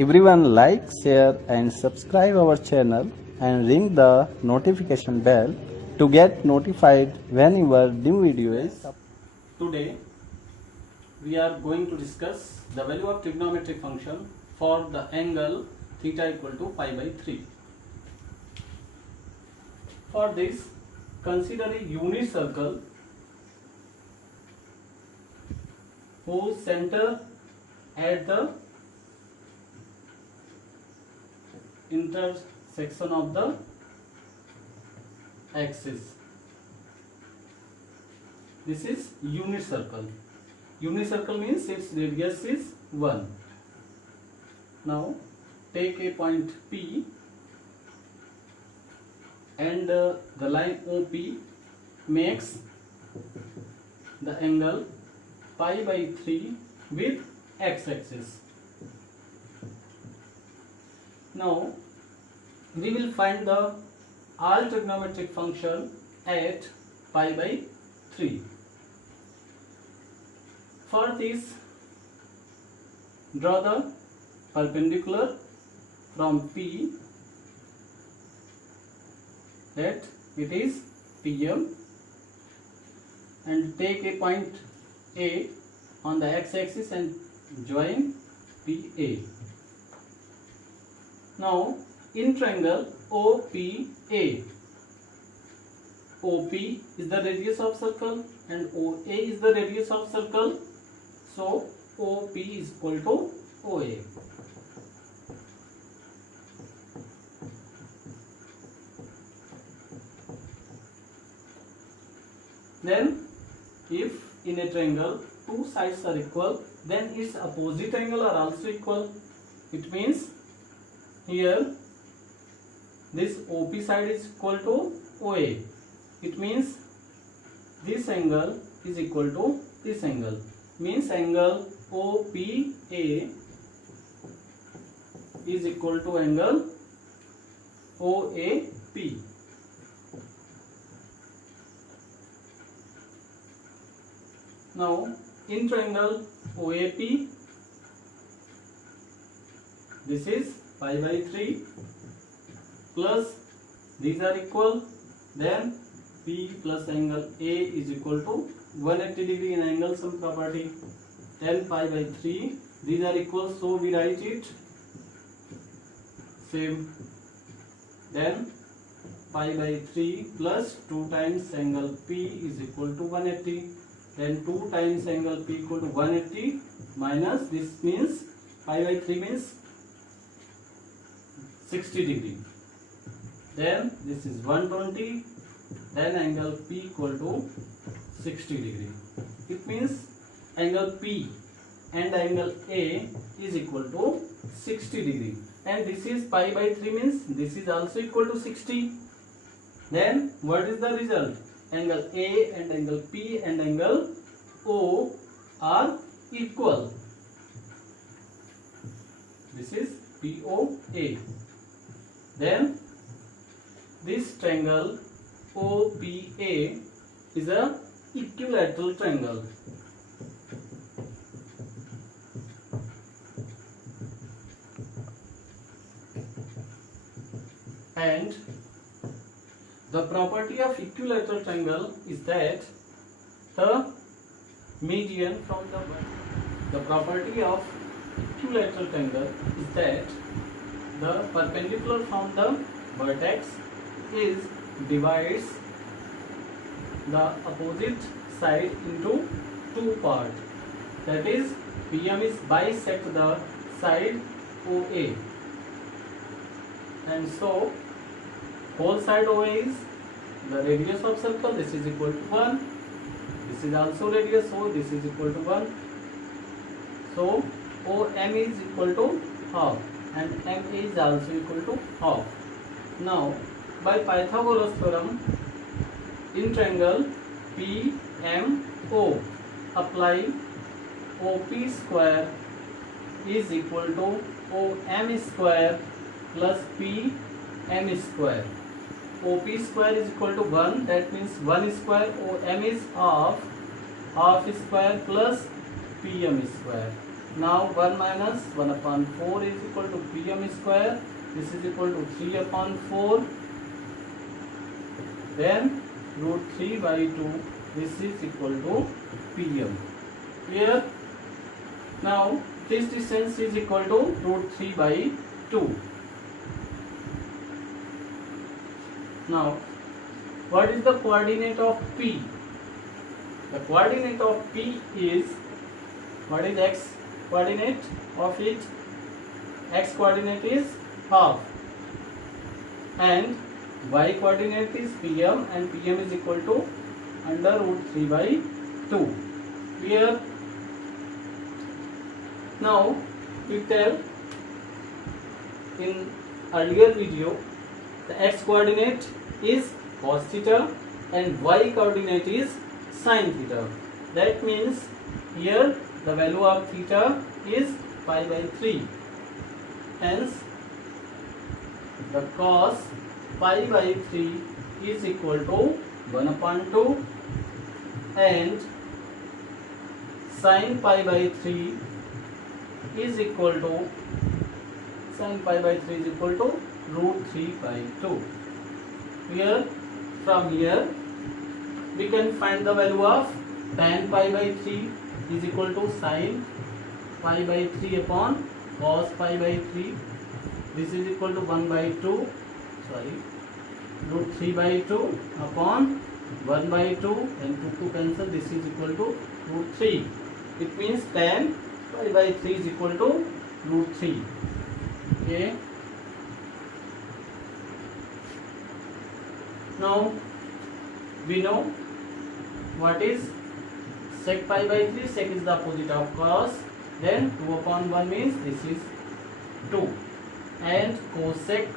Everyone like, share and subscribe our channel and ring the notification bell to get notified whenever new video is up. Today we are going to discuss the value of trigonometric function for the angle theta equal to pi by 3. For this, consider a unit circle whose center at the intersection of the axis. This is unit circle. Unit circle means its radius is 1. Now take a point P and the line OP makes the angle pi by 3 with x-axis. Now we will find the all trigonometric function at pi by 3. For this, draw the perpendicular from P, that it is PM, and take a point A on the x-axis and join PA. Now in triangle OPA, OP is the radius of circle and OA is the radius of circle, so OP is equal to OA. Then if in a triangle two sides are equal, then its opposite angle are also equal. It means here this OP side is equal to OA. It means this angle is equal to this angle. Means angle OPA is equal to angle OAP. Now in triangle OAP, this is pi by 3 plus these are equal, then P plus angle A is equal to 180 degree in angle sum property. Then pi by 3, these are equal, so we write it same. Then pi by 3 plus 2 times angle P is equal to 180. Then 2 times angle P equal to 180 minus this means pi by 3 means 60 degree. Then this is 120. Then angle P equal to 60 degree. It means angle P and angle A is equal to 60 degree. And this is pi by 3 means this is also equal to 60. Then what is the result? Angle A and angle P and angle O are equal. This is POA. Then this triangle OPA is a equilateral triangle. And the property of equilateral triangle is that the median from the property of equilateral triangle is that the perpendicular from the vertex is divides the opposite side into two parts. That is, PM is bisect the side OA, and so whole side OA is the radius of circle. This is equal to 1. This is also radius, so this is equal to 1. So OM is equal to half and MA is also equal to half. Now by Pythagoras theorem, in triangle PMO, apply OP square is equal to OM square plus PM square. OP square is equal to 1, that means 1 square, OM is half, half square plus PM square. Now 1 minus 1 upon 4 is equal to pm square. This is equal to 3 upon 4. Then root 3 by 2. This is equal to pm. Here now this distance is equal to root 3 by 2. Now what is the coordinate of P? The coordinate of P is, what is x coordinate of it? X coordinate is half and y coordinate is pm, and pm is equal to under root 3 by 2. Here now we tell in earlier video the x coordinate is cos theta and y coordinate is sin theta. That means here the value of theta is pi by 3. Hence the cos pi by 3 is equal to 1 upon 2 and sin pi by 3 is equal to root 3 by 2. Here from here we can find the value of tan pi by 3 is equal to sin pi by 3 upon cos pi by 3. This is equal to 1 by 2, root 3 by 2 upon 1 by 2, and 2 cancel. This is equal to root 3. It means tan pi by 3 is equal to root 3. Okay. Now we know what is sec pi by 3. Sec is the opposite of cos. Then 2 upon 1 means this is 2, and cosec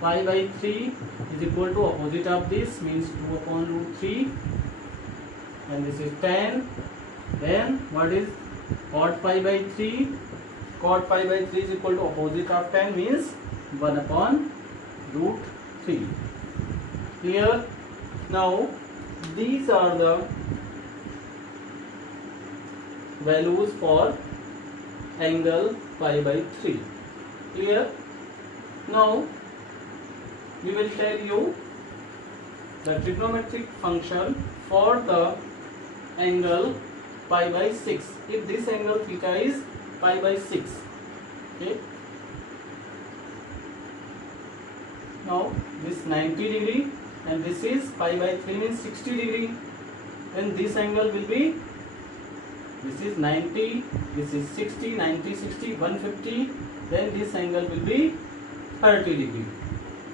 pi by 3 is equal to opposite of this, means 2 upon root 3, and this is tan. Then what is cot pi by 3? Cot pi by 3 is equal to opposite of tan, means 1 upon root 3. Here now these are the values for angle pi by 3. Here now we will tell you the trigonometric function for the angle pi by 6. If this angle theta is pi by 6, okay. Now this 90 degree and this is pi by 3 means 60 degree. Then this angle will be, this is 90, this is 60, 90, 60, 150. Then this angle will be 30 degree.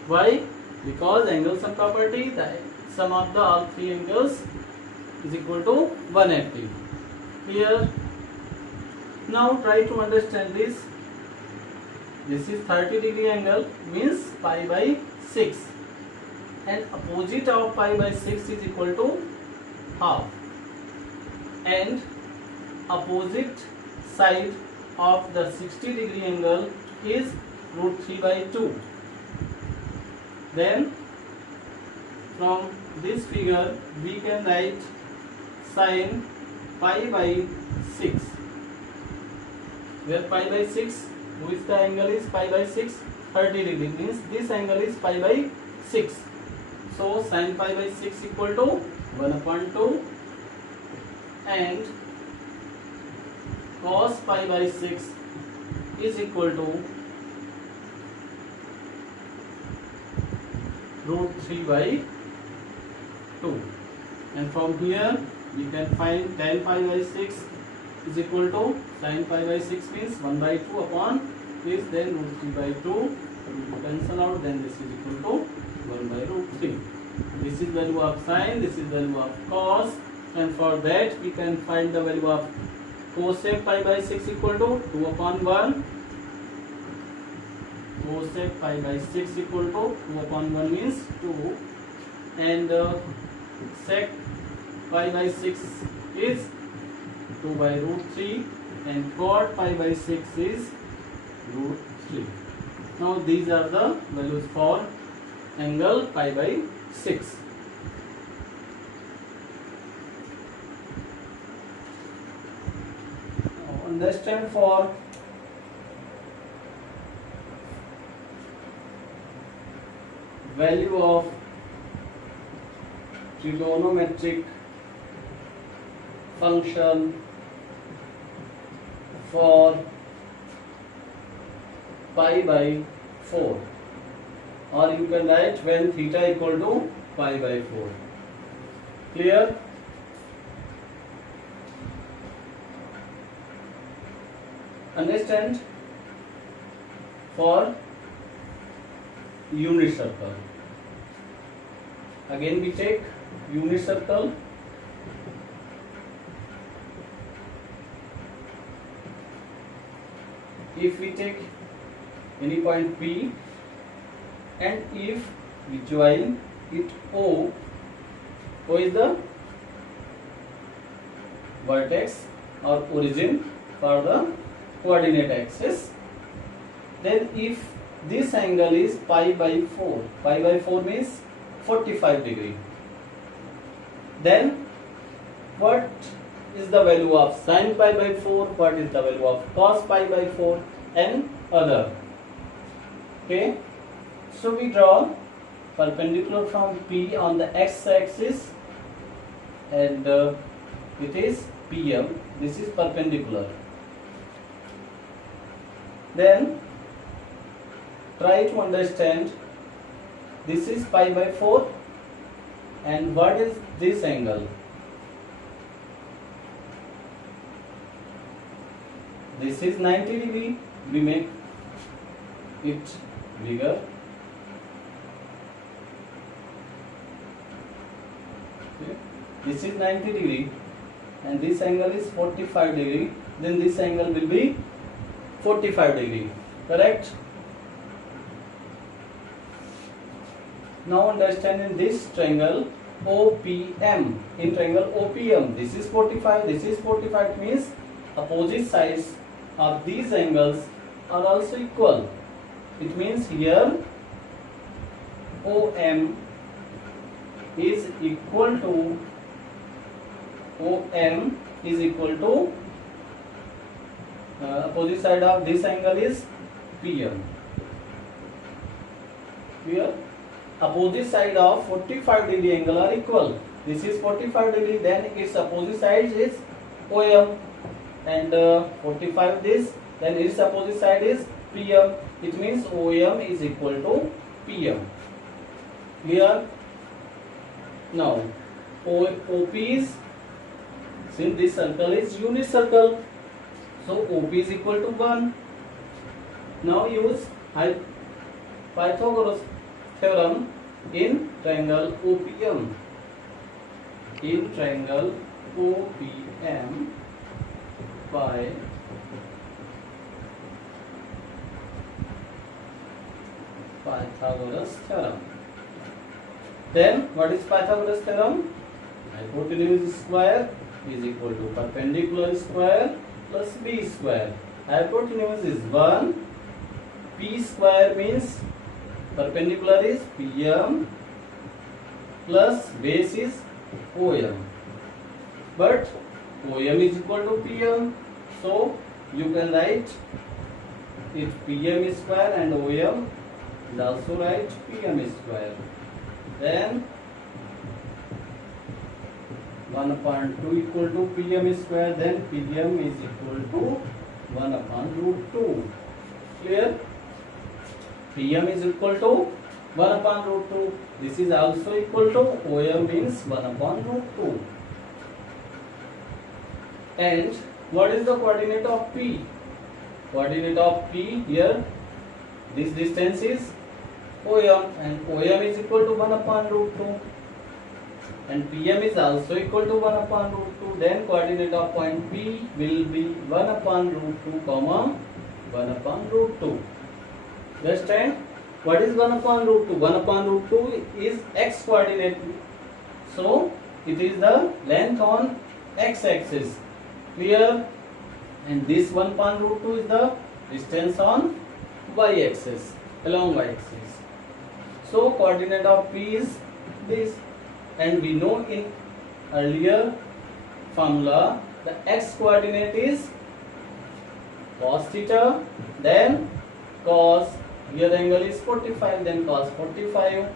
Why? Because angle sum property, the sum of the all three angles is equal to 180. Here now try to understand this. This is 30 degree angle, means pi by 6, and opposite of pi by 6 is equal to half, and opposite side of the 60 degree angle is root 3 by 2. Then from this figure we can write sin pi by 6, where pi by 6, which the angle is pi by 6, 30 degree, means this angle is pi by 6. So sin pi by 6 equal to 1 upon 2, and cos pi by 6 is equal to root 3 by 2. And from here you can find tan pi by 6 is equal to sin pi by 6 means 1 by 2 upon this, then root 3 by 2, cancel out, then this is equal to 1 by root 3. This is value of sin, this is value of cos, and for that we can find the value of cosec pi by 6 equal to 2 upon 1. Cosec pi by 6 equal to 2 upon 1 means 2, and sec pi by 6 is 2 by root 3, and cot pi by 6 is root 3. Now these are the values for angle pi by 6. understand for value of trigonometric function for pi by 4, or you can write when theta equal to pi by 4. Clear? Understand for unit circle. Again we take unit circle. If we take any point P and if we join it O is the vertex or origin for the coordinate axis, then if this angle is pi by 4 means 45 degree, then what is the value of sin pi by 4, what is the value of cos pi by 4 and other. Okay, so we draw perpendicular from P on the x-axis and it is PM, this is perpendicular. Then try to understand, this is pi by 4 and what is this angle? This is 90 degree, we make it bigger. Okay. This is 90 degree and this angle is 45 degree, then this angle will be 45 degree, correct? Now understand in this triangle OPM, in triangle OPM, this is 45, this is 45, means opposite sides of these angles are also equal. It means here OM is equal to opposite side of this angle is PM. Here opposite side of 45 degree angle are equal. This is 45 degree, then its opposite side is OM, and 45 this, then its opposite side is PM. It means OM is equal to PM. Clear? Now OP is, since this circle is unit circle, so OP is equal to 1. Now use Pythagoras theorem in triangle OPM. In triangle OPM, Pythagoras theorem. Then what is Pythagoras theorem? Hypotenuse square is equal to perpendicular square plus b square. Hypotenuse is 1, p square means perpendicular is PM plus base is OM, but OM is equal to PM, so you can write it PM square and OM is also write PM square. Then 1/2 equal to PM square, then PM is equal to 1/√2. Clear? PM is equal to 1/√2. This is also equal to OM means 1/√2. And what is the coordinate of P? Coordinate of P here, this distance is OM, and OM is equal to 1/√2, and PM is also equal to 1/√2. Then coordinate of point P will be 1/√2, 1/√2. Understand? What is 1/√2? 1/√2 is x coordinate, so it is the length on x-axis. Clear? And this 1/√2 is the distance on y-axis, along y-axis. So coordinate of P is this, and we know in earlier formula the x coordinate is cos theta, then cos, here angle is 45, then cos 45,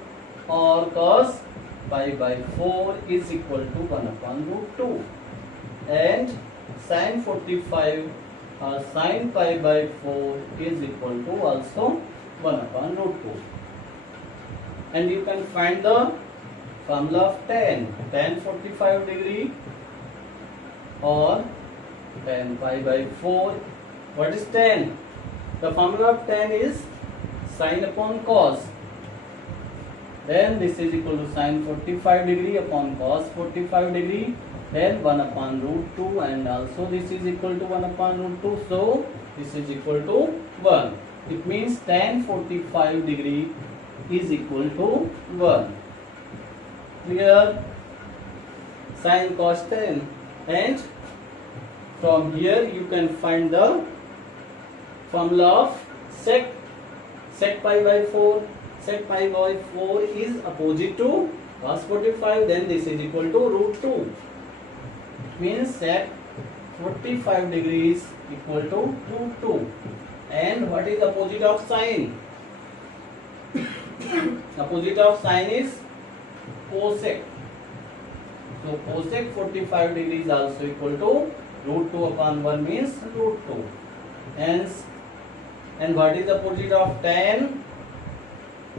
or cos pi by 4 is equal to 1 upon root 2, and sin 45 or sin pi by 4 is equal to also 1 upon root 2. And you can find the formula of tan 45 degree or tan pi by 4. What is tan? The formula of tan is sin upon cos. Then this is equal to sin 45 degree upon cos 45 degree. Then 1 upon root 2, and also this is equal to 1 upon root 2. So this is equal to 1. It means tan 45 degree is equal to 1. Clear? Sin cos tan. And from here you can find the formula of sec pi by 4. Sec pi by 4 is opposite to cos 45, then this is equal to root 2. Means sec 45 degrees equal to root 2. And what is opposite of sine? Opposite of sine is cosec. So cosec 45 degrees also equal to root 2 upon 1 means root 2. Hence, and what is the opposite of tan?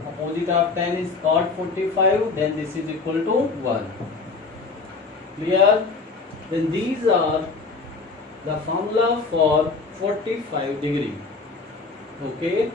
Opposite of tan is cot 45, then this is equal to 1. Clear? Then these are the formula for 45 degree. Okay.